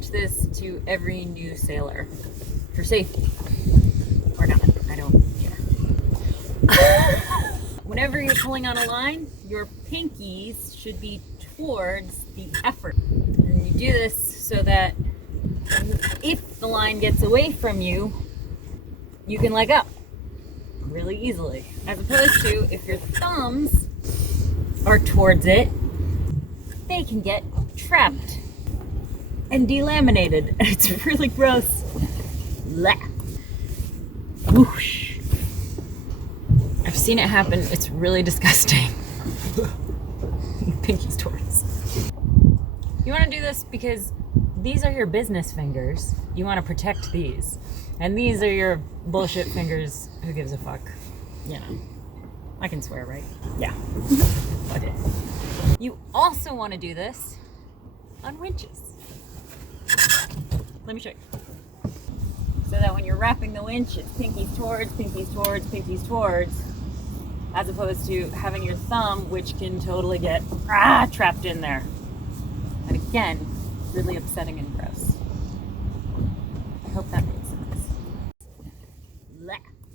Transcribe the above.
teach this to every new sailor for safety. Or not, I don't care. Whenever you're pulling on a line, your pinkies should be towards the effort. And you do this so that if the line gets away from you, you can let go really easily. As opposed to if your thumbs are towards it, they can get trapped and delaminated. It's really gross. Blech. Whoosh. I've seen it happen. It's really disgusting. Pinkies Tortoise. You want to do this because these are your business fingers. You want to protect these. And these are your bullshit fingers. Who gives a fuck? You know. I can swear, right? Yeah. Okay. You also want to do this on winches. Let me show you. So that when you're wrapping the winch, it's pinkies towards, pinkies towards, pinkies towards, as opposed to having your thumb, which can totally get trapped in there. And again, really upsetting and gross. I hope that makes sense. Blech.